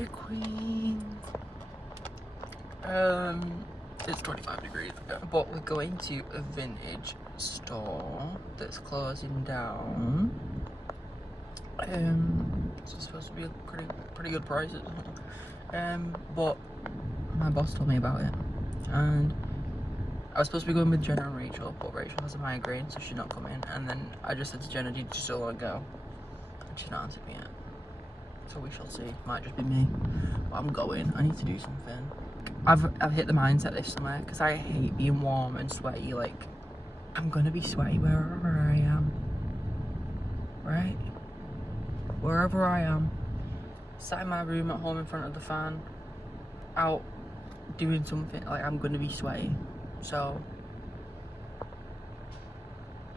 Hey Queens. It's 25 degrees, but we're going to a vintage store that's closing down. It's supposed to be a pretty good prices. But my boss told me about it, and I was supposed to be going with Jenna and Rachel, but Rachel has a migraine, so she's not coming. And then I just said to Jenna, "Do you still want to go?" And she's not answered me yet. So we shall see. Might just be me. But I'm going. I need to do something. I've hit the mindset this summer because I hate being warm and sweaty. Like, I'm gonna be sweaty wherever I am. Right? Wherever I am. Sat in my room at home in front of the fan. Out doing something. Like, I'm gonna be sweaty. So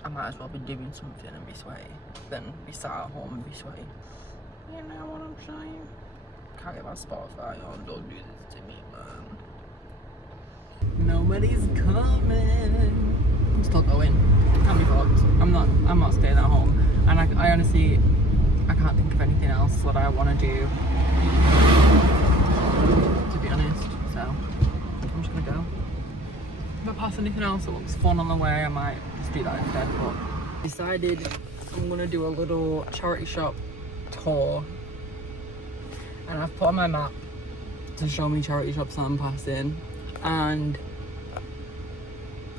I might as well be doing something and be sweaty than be sat at home and be sweaty. You know what I'm saying? Can't get my Spotify on. Don't do this to me, man. Nobody's coming. I'm still going. Can't be fucked. I'm not staying at home. And I honestly, I can't think of anything else that I want to do, to be honest. So I'm just gonna go. If I pass anything else that looks fun on the way, I might just do that instead. But decided I'm gonna do a little charity shop tour, and I've put on my map to show me charity shops that I'm passing, and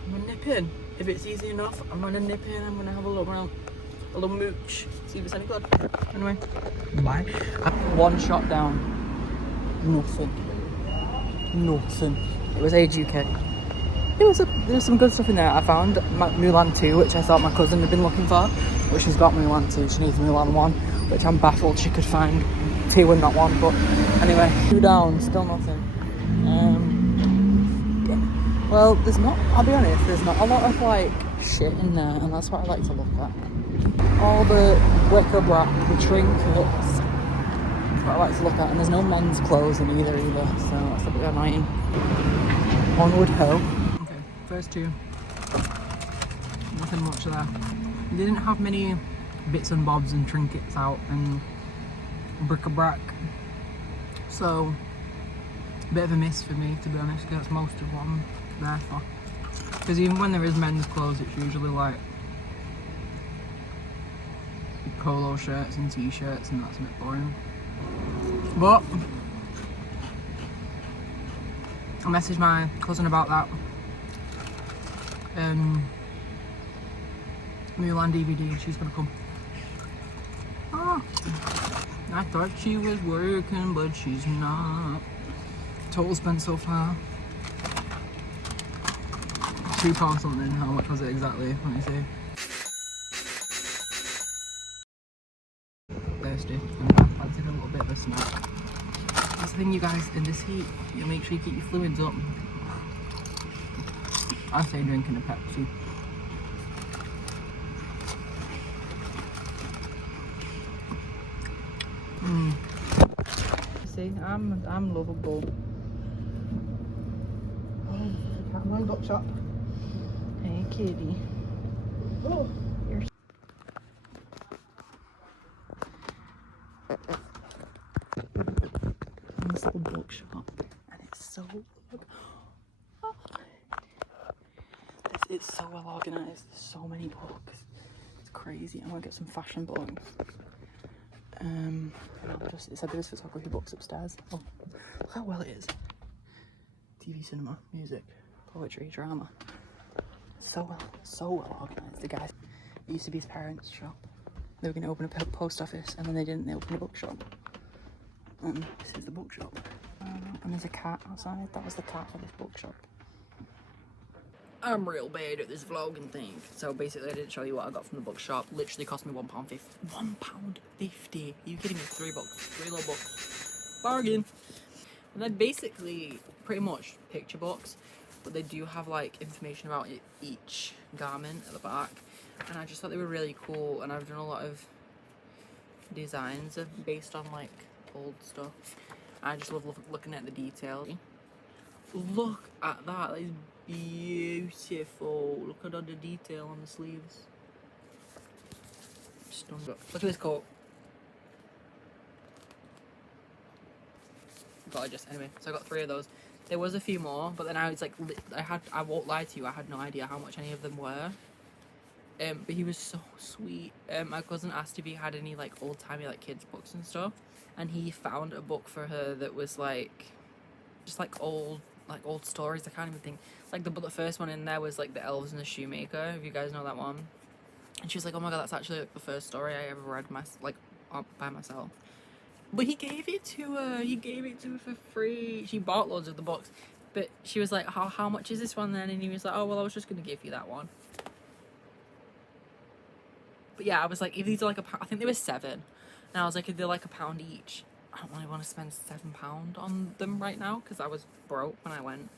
I'm gonna nip in. If it's easy enough, I'm gonna nip in. I'm gonna have a look around, a little mooch, see if it's any good. Anyway, bye. One shot down, nothing. It was Age UK. There was some good stuff in there. I found Mulan 2, which I thought my cousin had been looking for, but she's got Mulan 2. She needs Mulan 1, which I'm baffled she could find 2 and not 1. But anyway, 2 down, still nothing. Well, I'll be honest, there's not a lot of like shit in there, and that's what I like to look at. All the wicker black, the trinkets, that's what I like to look at, and there's no men's clothes in either, so that's a bit annoying. Onward ho. Okay, first 2. Nothing much there. They didn't have many bits and bobs and trinkets out and bric-a-brac, so a bit of a miss for me, to be honest, because that's most of what I'm there for. Because even when there is men's clothes, it's usually like polo shirts and t-shirts, and that's a bit boring. But I messaged my cousin about that Mulan DVD, and she's gonna come. Oh, I thought she was working, but she's not. Total spent so far £2 something. How much was it exactly? Let me see. Thirsty. I'll take a little bit of a snack. That's the thing, you guys, in this heat, you make sure you keep your fluids up. I say drinking a Pepsi. See, I'm lovable. Oh, come on, bookshop. Hey, kitty. Oh, you're. This is the bookshop, and it's so. Oh. It's so well organised. There's so many books. It's crazy. I'm gonna get some fashion books. It said there was photography books upstairs. Oh, look how well it is. TV, cinema, music, poetry, drama. So well organised. The guys, it used to be his parents' shop. They were going to open a post office, and then they didn't. They opened a bookshop. And this is the bookshop. And there's a cat outside. That was the cat for this bookshop. I'm real bad at this vlogging thing. So basically, I didn't show you what I got from the bookshop. Literally cost me £1.50. £1.50. Are you kidding me? £3. 3 little books. Bargain. And they're basically pretty much picture books, but they do have like information about each garment at the back. And I just thought they were really cool. And I've done a lot of designs based on like old stuff. I just love looking at the detail. Look at that. That is beautiful. Look at all the detail on the sleeves. Stunning. Look at this coat. gorgeous. Anyway, so I got 3 of those. There was a few more, but then I was like, I won't lie to you, I had no idea how much any of them were. But he was so sweet. My cousin asked if he had any like old-timey like kids books and stuff, and he found a book for her that was like just like old stories. I can't even think, like the first one in there was like the Elves and the Shoemaker, if you guys know that one. And she was like, oh my god, that's actually like the first story I ever read by myself. But he gave it to her for free. She bought loads of the books, but she was like, how much is this one then? And he was like, oh well, I was just gonna give you that one. But yeah, I was like, if these are like I think they were 7, and I was like, if they're like £1 each, I don't really want to spend £7 on them right now, because I was broke when I went.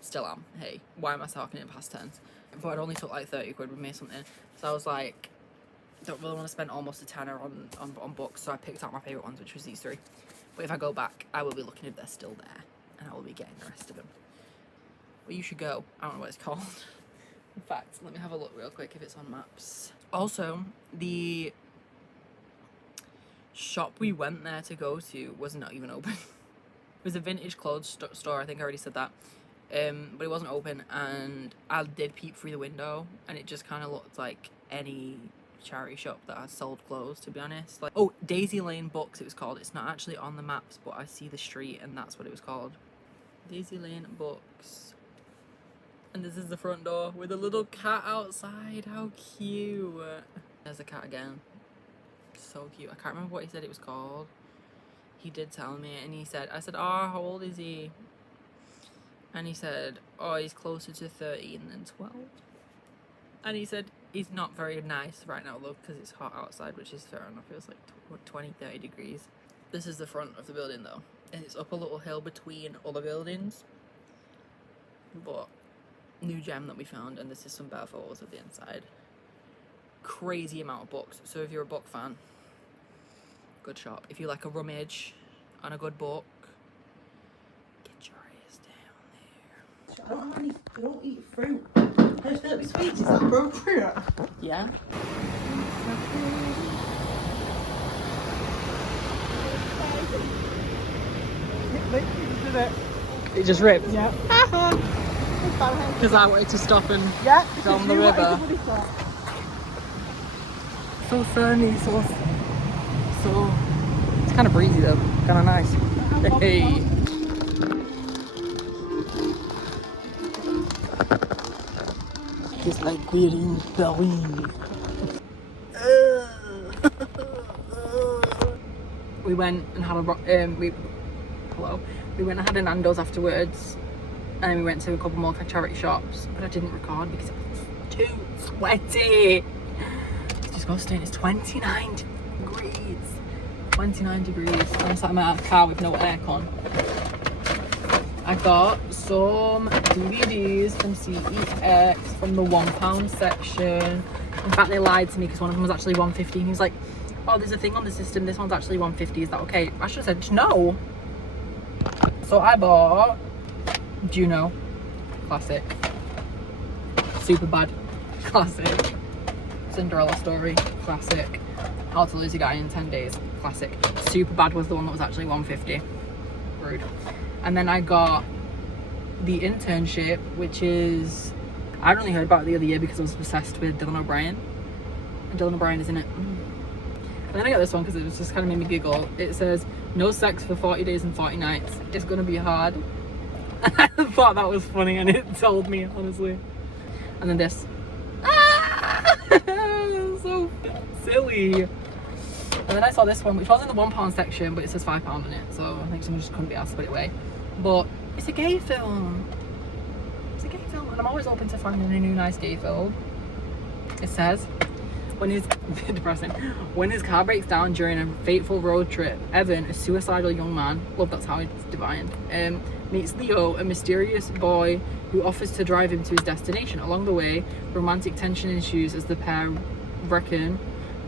Still am. Hey, why am I talking in past tense? But it only took like 30 quid with me or something. So I was like, don't really want to spend almost a tenner on books. So I picked out my favourite ones, which was these 3. But if I go back, I will be looking if they're still there, and I will be getting the rest of them. Well, you should go. I don't know what it's called. In fact, let me have a look real quick if it's on maps. Also, the shop we went there to go to was not even open. It was a vintage clothes store, I think I already said that. But it wasn't open, and I did peep through the window, and it just kind of looked like any charity shop that has sold clothes, to be honest. Like, oh, Daisy Lane Books it was called. It's not actually on the maps, but I see the street and that's what it was called. Daisy Lane Books. And this is the front door with a little cat outside. How cute. There's the cat again. So cute. I can't remember what he said it was called. He did tell me, and I said, oh, how old is he? And he said, oh, he's closer to 13 than 12. And he said he's not very nice right now though, because it's hot outside, which is fair enough. It was like 20-30 degrees. This is the front of the building though, and it's up a little hill between other buildings. But new gem that we found, and this is some better photos of the inside. Crazy amount of books. So if you're a book fan, good shop. If you like a rummage and a good book, get your ass down there. I don't eat fruit. I just feel like with sweets, is that appropriate? Yeah. It just ripped? Yeah. Because I wanted to stop and go on the river. So sunny, so it's kind of breezy though, kind of nice. Hey. It's like we're in Berlin. We went and had we went and had a Nando's afterwards, and then we went to a couple more charity shops, but I didn't record because it was too sweaty. It's disgusting. It's 29 degrees. 29 degrees. I'm sat in my car with no aircon. I got some DVDs from CEX from the £1 section. In fact, they lied to me because one of them was actually £1.50. He was like, oh, there's a thing on the system, this one's actually £1.50, is that okay? I should have said no. So I bought Juno, classic. Superbad, classic. Cinderella Story, classic. How to Lose a Guy in 10 Days, classic. Superbad was the one that was actually £1.50. Rude. And then I got The Internship, which is, I only heard about it the other year because I was obsessed with Dylan O'Brien. And Dylan O'Brien is in it. And then I got this one because it was just kind of made me giggle. It says, no sex for 40 days and 40 nights. It's gonna be hard. And I thought that was funny, and it told me, honestly. And then this. So silly. And then I saw this one, which was in the £1 section, but it says £5 on it. So I think someone just couldn't be asked to put it away. But it's a gay film. It's a gay film, and I'm always open to finding a new nice gay film. It says, when his depressing, when his car breaks down during a fateful road trip, Evan, a suicidal young man, love that's how it's defined, meets Leo, a mysterious boy who offers to drive him to his destination. Along the way, romantic tension ensues as the pair reckon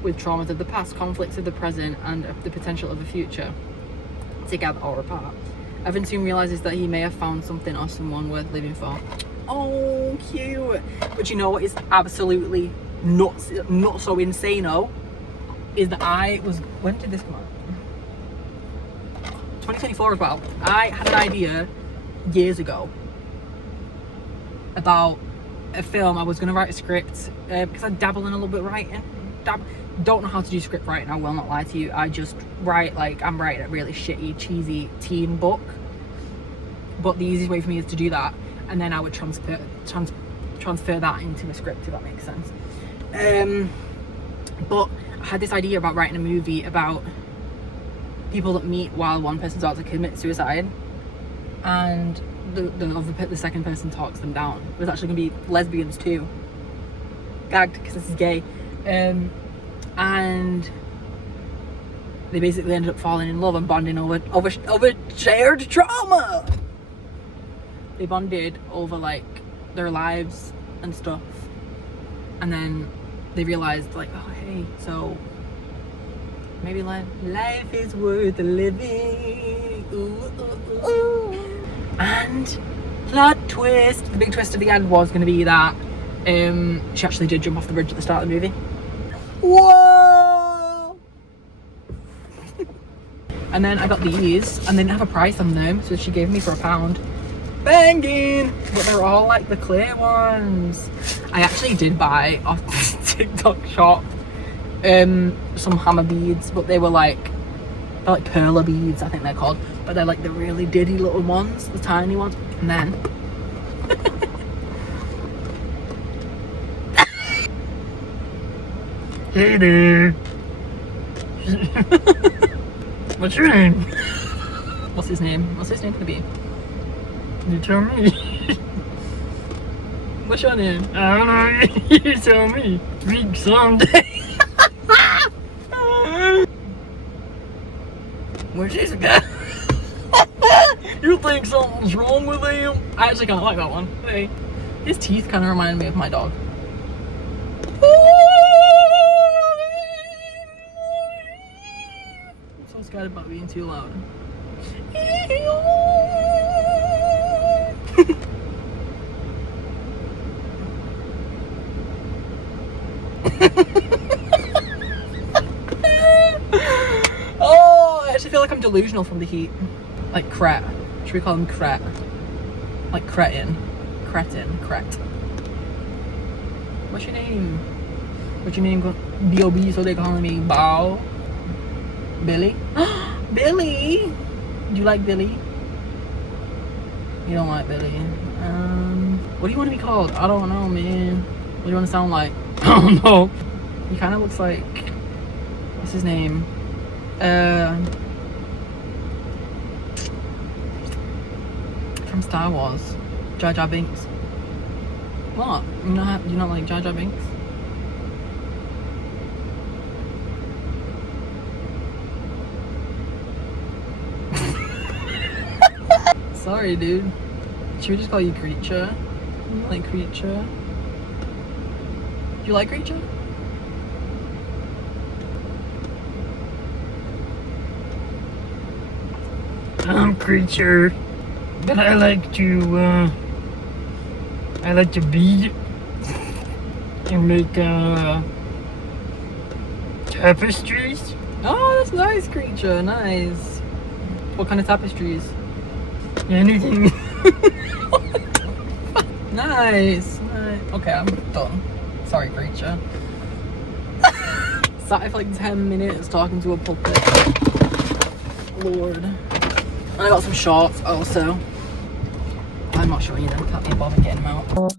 with traumas of the past, conflicts of the present, and the potential of a future, together or apart. Evan soon realizes that he may have found something or someone worth living for. Oh, cute. But you know what is absolutely not so insane-o? Is that when did this come out? 2024 as well. I had an idea years ago about a film. I was going to write a script because I dabble in a little bit of writing. Don't know how to do script writing, I will not lie to you. I just write like I'm writing a really shitty, cheesy teen book. But the easiest way for me is to do that, and then I would transfer that into a script, if that makes sense. But I had this idea about writing a movie about people that meet while one person's about to commit suicide, and the second person talks them down. It was actually going to be lesbians too. Gagged because this is gay. And they basically ended up falling in love and bonding over shared trauma. They bonded over like their lives and stuff, and then they realized like, oh hey, so maybe life is worth living. Ooh, ooh, ooh. And plot twist, the big twist at the end was going to be that she actually did jump off the bridge at the start of the movie. Whoa! And then I got these, and they didn't have a price on them, so she gave me for £1. Banging! But they're all like the clear ones. I actually did buy off this TikTok shop some hammer beads, but they're like perla beads, I think they're called, but they're like the really diddy little ones, the tiny ones. And then hey there. What's your name? What's his name? What's his name gonna be? You tell me. What's your name? I don't know. You tell me. Read someday. Where's this guy? You think something's wrong with him? I actually kind of like that one. Hey, his teeth kind of remind me of my dog. I'm so scared about being too loud. Oh, I actually feel like I'm delusional from the heat. Like Cret. Should we call him Cret? Like Cretin. What's your name? What's your name? B.O.B. So they calling me Bow. Billy? Billy! Do you like Billy? You don't like Billy. What do you want to be called? I don't know, man. What do you want to sound like? I don't know. He kind of looks like... What's his name? From Star Wars. Jar Jar Binks. What? You not like Jar Jar Binks? Sorry, dude. Should we just call you Creature? You like Creature? Do you like Creature? I'm Creature, but I like to bead and make tapestries. Oh, that's nice, Creature. Nice. What kind of tapestries? Anything. Nice. Okay, I'm done. Sorry, Creature. Sat for like 10 minutes talking to a puppet. Lord. And I got some shorts also. I'm not sure either. Can't be bothered getting them out.